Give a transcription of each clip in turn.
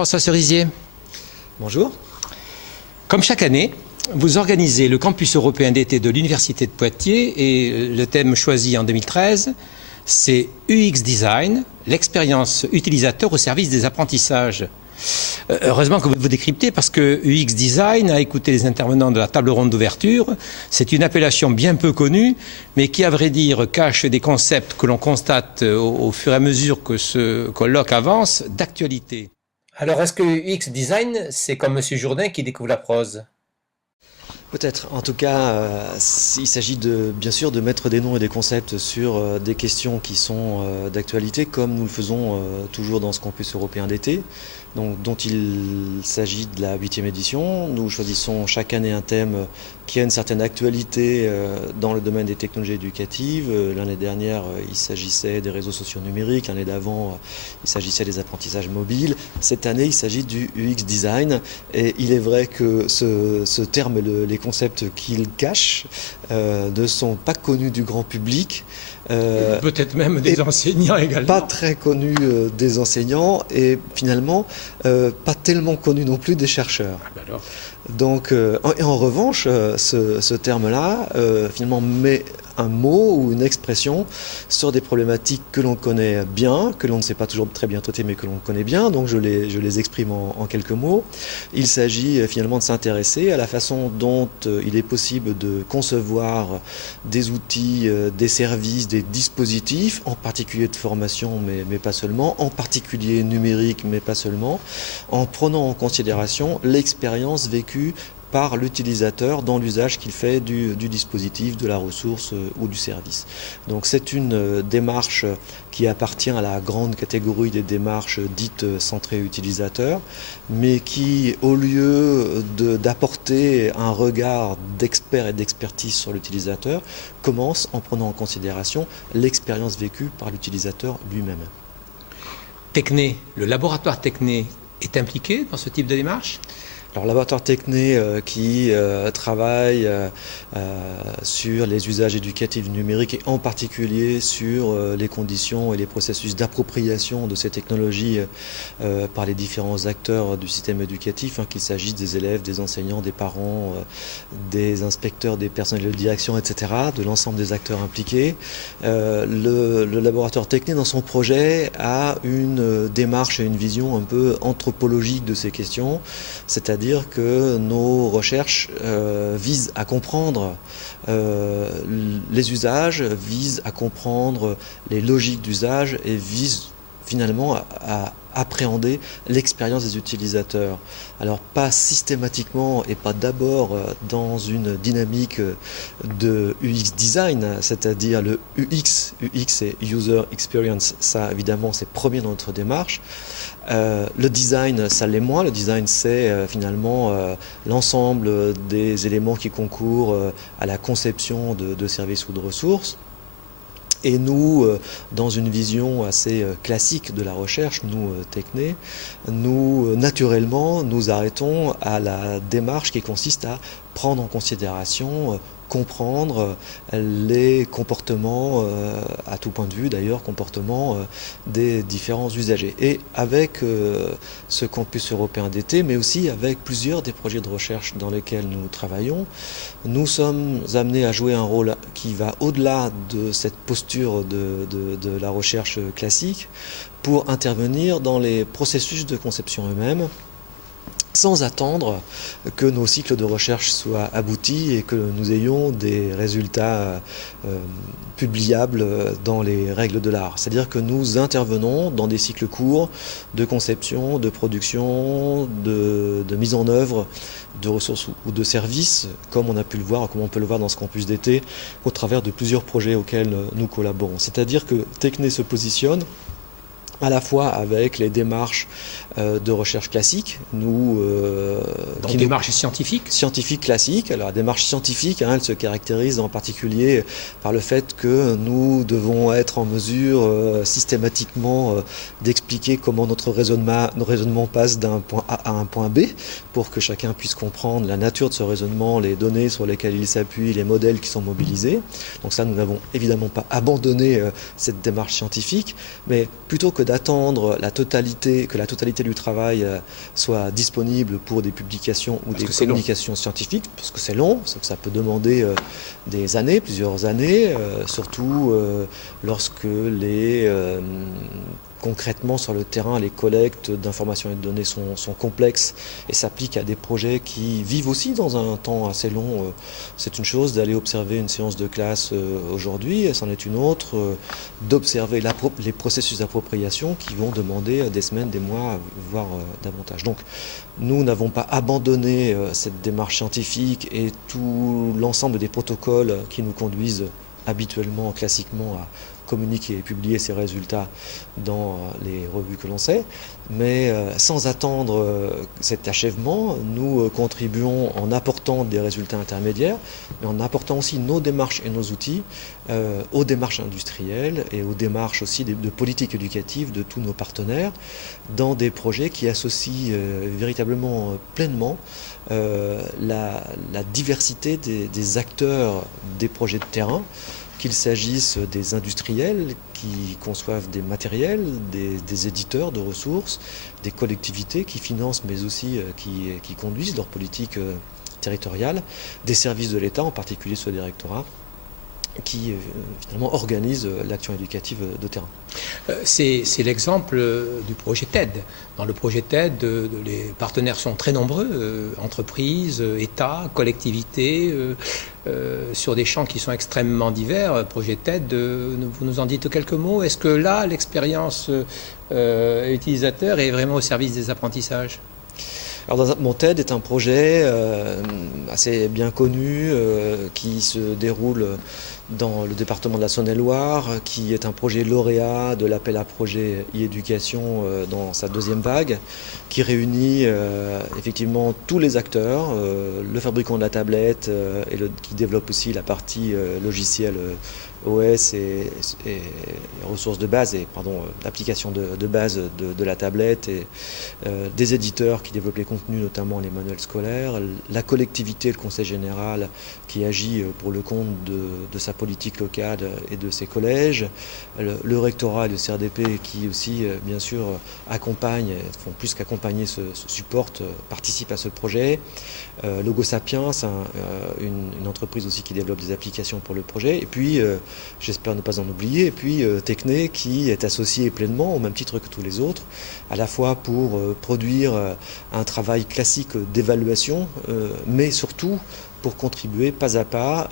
François Cerisier. Bonjour. Comme chaque année, vous organisez le campus européen d'été de l'Université de Poitiers et le thème choisi en 2013, c'est UX Design, l'expérience utilisateur au service des apprentissages. Heureusement que vous décryptez parce que UX Design, à écouter les intervenants de la table ronde d'ouverture, c'est une appellation bien peu connue, mais qui, à vrai dire, cache des concepts que l'on constate au fur et à mesure que ce colloque avance d'actualité. Alors, est-ce que UX Design, c'est comme Monsieur Jourdain qui découvre la prose? Peut-être. En tout cas, il s'agit bien sûr de mettre des noms et des concepts sur des questions qui sont d'actualité, comme nous le faisons toujours dans ce campus européen d'été, dont il s'agit de la 8e édition. Nous choisissons chaque année un thème qui a une certaine actualité dans le domaine des technologies éducatives. L'année dernière, il s'agissait des réseaux sociaux numériques. L'année d'avant, il s'agissait des apprentissages mobiles. Cette année, il s'agit du UX Design. Et il est vrai que ce terme et les concepts qu'il cache ne sont pas connus du grand public. Peut-être même des enseignants également. Pas très connus des enseignants et finalement pas tellement connus non plus des chercheurs. Ah ben alors. Donc, et en revanche, ce terme-là finalement met un mot ou une expression sur des problématiques que l'on connaît bien, que l'on ne sait pas toujours très bien traiter, mais que l'on connaît bien. Donc je les exprime en quelques mots. Il s'agit finalement de s'intéresser à la façon dont il est possible de concevoir des outils, des services, des dispositifs, en particulier de formation, mais pas seulement, en particulier numérique, mais pas seulement, en prenant en considération l'expérience vécue par l'utilisateur dans l'usage qu'il fait du dispositif, de la ressource ou du service. Donc c'est une démarche qui appartient à la grande catégorie des démarches dites centrées utilisateur, mais qui, au lieu d'apporter un regard d'expert et d'expertise sur l'utilisateur, commence en prenant en considération l'expérience vécue par l'utilisateur lui-même. Techné, le laboratoire Techné est impliqué dans ce type de démarche ? Alors, laboratoire Techné qui travaille sur les usages éducatifs numériques et en particulier sur les conditions et les processus d'appropriation de ces technologies par les différents acteurs du système éducatif, qu'il s'agisse des élèves, des enseignants, des parents, des inspecteurs, des personnels de direction, etc., de l'ensemble des acteurs impliqués. Le laboratoire Techné, dans son projet, a une démarche et une vision un peu anthropologique de ces questions, c'est-à-dire que nos recherches visent à comprendre les usages, visent à comprendre les logiques d'usage et visent finalement à appréhender l'expérience des utilisateurs. Alors pas systématiquement et pas d'abord dans une dynamique de UX design, c'est-à-dire le UX c'est User Experience, ça évidemment c'est premier dans notre démarche. Le design, ça l'est moins. Le design, c'est finalement l'ensemble des éléments qui concourent à la conception de services ou de ressources. Et nous, dans une vision assez classique de la recherche, nous, Techné, nous, naturellement, nous arrêtons à la démarche qui consiste à prendre en considération comprendre les comportements, à tout point de vue d'ailleurs, comportements des différents usagers. Et avec ce campus européen d'été, mais aussi avec plusieurs des projets de recherche dans lesquels nous travaillons, nous sommes amenés à jouer un rôle qui va au-delà de cette posture de la recherche classique pour intervenir dans les processus de conception eux-mêmes, sans attendre que nos cycles de recherche soient aboutis et que nous ayons des résultats publiables dans les règles de l'art. C'est-à-dire que nous intervenons dans des cycles courts de conception, de production, de mise en œuvre de ressources ou de services, comme on a pu le voir, comme on peut le voir dans ce campus d'été, au travers de plusieurs projets auxquels nous collaborons. C'est-à-dire que Techné se positionne à la fois avec les démarches de recherche classique, démarche scientifique. Scientifique classique. Alors la démarche scientifique, elle se caractérise en particulier par le fait que nous devons être en mesure systématiquement d'expliquer comment notre raisonnement passe d'un point A à un point B, pour que chacun puisse comprendre la nature de ce raisonnement, les données sur lesquelles il s'appuie, les modèles qui sont mobilisés. Donc ça, nous n'avons évidemment pas abandonné cette démarche scientifique, mais plutôt que d'attendre que la totalité du travail soit disponible pour des publications ou des communications scientifiques, parce que c'est long, parce que ça peut demander des années, plusieurs années, surtout lorsque concrètement sur le terrain, les collectes d'informations et de données sont complexes et s'appliquent à des projets qui vivent aussi dans un temps assez long. C'est une chose d'aller observer une séance de classe aujourd'hui, et c'en est une autre d'observer les processus d'appropriation qui vont demander des semaines, des mois, voire davantage. Donc nous n'avons pas abandonné cette démarche scientifique et tout l'ensemble des protocoles qui nous conduisent habituellement, classiquement, à communiquer et publier ces résultats dans les revues que l'on sait, mais sans attendre cet achèvement, nous contribuons en apportant des résultats intermédiaires, mais en apportant aussi nos démarches et nos outils aux démarches industrielles et aux démarches aussi de politique éducative de tous nos partenaires dans des projets qui associent véritablement pleinement la diversité des acteurs des projets de terrain, qu'il s'agisse des industriels qui conçoivent des matériels, des éditeurs de ressources, des collectivités qui financent mais aussi qui conduisent leur politique territoriale, des services de l'État, en particulier ceux des rectorats, qui finalement organisent l'action éducative de terrain. C'est l'exemple du projet TED. Dans le projet TED, les partenaires sont très nombreux, entreprises, États, collectivités, sur des champs qui sont extrêmement divers. Projet TED, vous nous en dites quelques mots. Est-ce que là, l'expérience utilisateur est vraiment au service des apprentissages ? Alors, mon TED est un projet assez bien connu qui se déroule dans le département de la Saône-et-Loire, qui est un projet lauréat de l'appel à projet e-éducation dans sa deuxième vague, qui réunit effectivement tous les acteurs, le fabricant de la tablette qui développe aussi la partie logicielle OS et ressources de base, l'application de base de la tablette, et des éditeurs qui développent les contenus, notamment les manuels scolaires, la collectivité, le conseil général qui agit pour le compte de sa politique locale et de ses collèges, le rectorat et le CRDP qui aussi bien sûr accompagnent, font plus qu'accompagner, supportent, participent à ce projet. Logosapiens, une entreprise aussi qui développe des applications pour le projet, et puis j'espère ne pas en oublier, et puis Tecné qui est associé pleinement, au même titre que tous les autres, à la fois pour produire un travail classique d'évaluation, mais surtout pour contribuer pas à pas,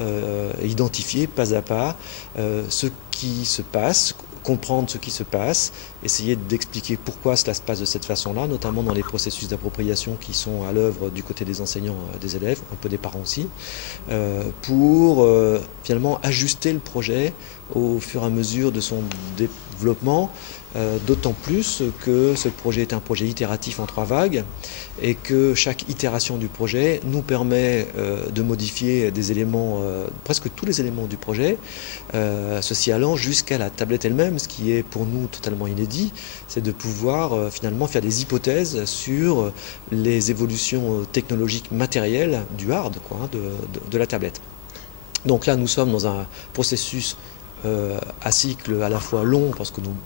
identifier pas à pas ce qui se passe, comprendre ce qui se passe, essayer d'expliquer pourquoi cela se passe de cette façon-là, notamment dans les processus d'appropriation qui sont à l'œuvre du côté des enseignants, des élèves, un peu des parents aussi, pour finalement ajuster le projet au fur et à mesure de son développement, d'autant plus que ce projet est un projet itératif en 3 vagues et que chaque itération du projet nous permet de modifier des éléments, presque tous les éléments du projet, ceci allant jusqu'à la tablette elle-même. Ce qui est pour nous totalement inédit, c'est de pouvoir finalement faire des hypothèses sur les évolutions technologiques matérielles du hard, de la tablette. Donc là, nous sommes dans un processus à cycle à la fois long, parce que nous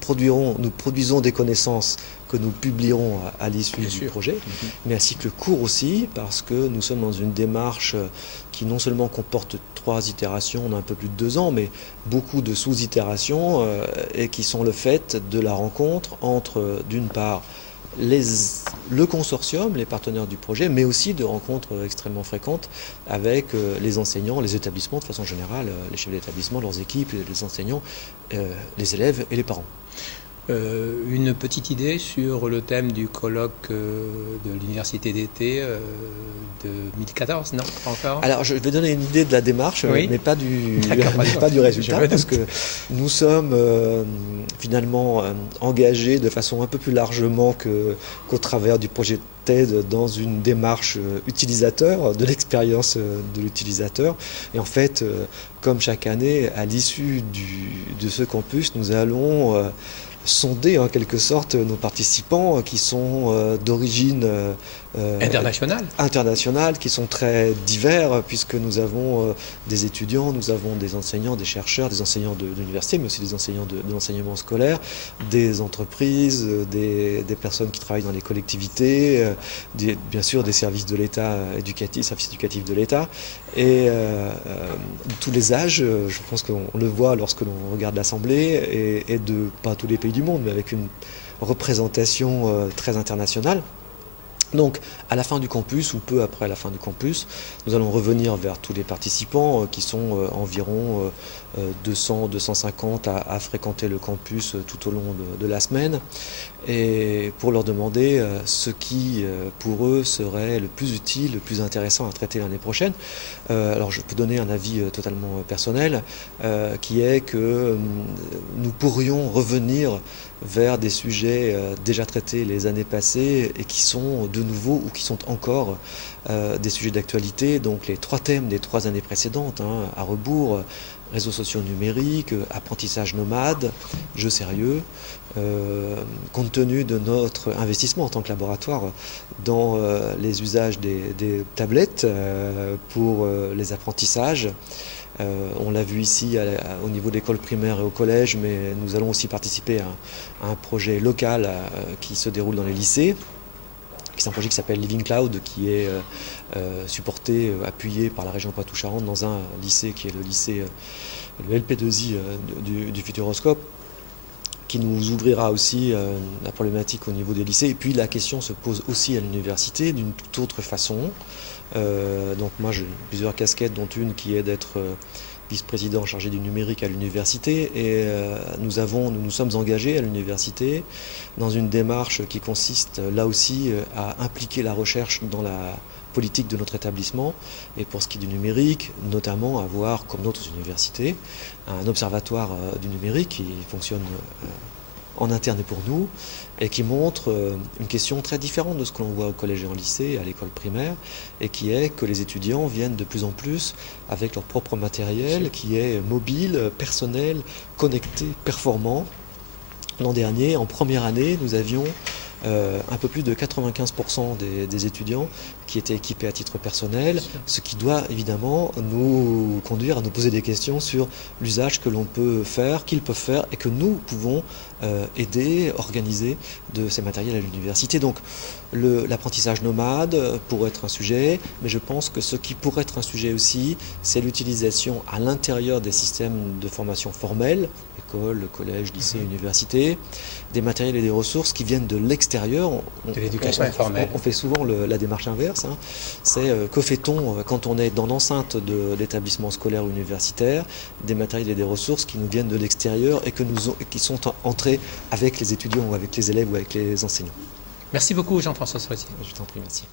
produisons des connaissances que nous publierons à l'issue du projet, mais à cycle court aussi, parce que nous sommes dans une démarche qui non seulement comporte 3 itérations, on a un peu plus de 2 ans, mais beaucoup de sous-itérations, et qui sont le fait de la rencontre entre, d'une part, le consortium, les partenaires du projet, mais aussi de rencontres extrêmement fréquentes avec les enseignants, les établissements de façon générale, les chefs d'établissement, leurs équipes, les enseignants, les élèves et les parents. Une petite idée sur le thème du colloque de l'université d'été de 2014, non, pas encore? Alors, je vais donner une idée de la démarche, oui, mais pas du résultat, parce que nous sommes finalement engagés de façon un peu plus largement qu'au travers du projet TED dans une démarche utilisateur, de l'expérience de l'utilisateur. Et en fait, comme chaque année, à l'issue de ce campus, nous allons sonder en quelque sorte nos participants qui sont d'origine internationale, qui sont très divers, puisque nous avons des étudiants, nous avons des enseignants, des chercheurs, des enseignants de l'université, mais aussi des enseignants de l'enseignement scolaire, des entreprises, des personnes qui travaillent dans les collectivités, bien sûr des services de l'État éducatifs, services éducatifs de l'État, et tous les âges. Je pense qu'on le voit lorsque l'on regarde l'Assemblée, et de pas tous les pays du monde, mais avec une représentation très internationale. Donc, à la fin du campus, ou peu après la fin du campus, nous allons revenir vers tous les participants qui sont environ 200-250 à fréquenter le campus tout au long de la semaine, et pour leur demander ce qui, pour eux, serait le plus utile, le plus intéressant à traiter l'année prochaine. Alors, je peux donner un avis totalement personnel, qui est que nous pourrions revenir vers des sujets déjà traités les années passées et qui sont de nouveau ou qui sont encore des sujets d'actualité. Donc les 3 thèmes des 3 années précédentes, à rebours, réseaux sociaux numériques, apprentissage nomade, jeux sérieux, compte tenu de notre investissement en tant que laboratoire dans les usages des tablettes pour les apprentissages. On l'a vu ici au niveau de l'école primaire et au collège, mais nous allons aussi participer à un projet local qui se déroule dans les lycées. C'est un projet qui s'appelle Living Cloud, qui est supporté, appuyé par la région Poitou-Charentes dans un lycée qui est le lycée, le LP2I du Futuroscope, qui nous ouvrira aussi la problématique au niveau des lycées. Et puis la question se pose aussi à l'université d'une toute autre façon. Donc moi j'ai plusieurs casquettes, dont une qui est d'être vice-président chargé du numérique à l'université, et nous nous sommes engagés à l'université dans une démarche qui consiste là aussi à impliquer la recherche dans la politique de notre établissement, et pour ce qui est du numérique, notamment avoir, comme d'autres universités, un observatoire du numérique qui fonctionne en interne et pour nous, et qui montre une question très différente de ce que l'on voit au collège et en lycée, à l'école primaire, et qui est que les étudiants viennent de plus en plus avec leur propre matériel, qui est mobile, personnel, connecté, performant. L'an dernier, en première année, nous avions un peu plus de 95% des étudiants qui étaient équipés à titre personnel, ce qui doit évidemment nous conduire à nous poser des questions sur l'usage que l'on peut faire, qu'ils peuvent faire, et que nous pouvons aider, organiser de ces matériels à l'université. Donc l'apprentissage nomade pourrait être un sujet, mais je pense que ce qui pourrait être un sujet aussi, c'est l'utilisation à l'intérieur des systèmes de formation formelle, école, collège, lycée, université, des matériels et des ressources qui viennent de l'extérieur. De l'éducation formelle. On fait souvent la démarche inverse. C'est que fait-on quand on est dans l'enceinte de l'établissement scolaire ou universitaire, des matériels et des ressources qui nous viennent de l'extérieur et qui sont entrés avec les étudiants ou avec les élèves ou avec les enseignants. Merci beaucoup Jean-François Soisier. Je t'en prie, merci.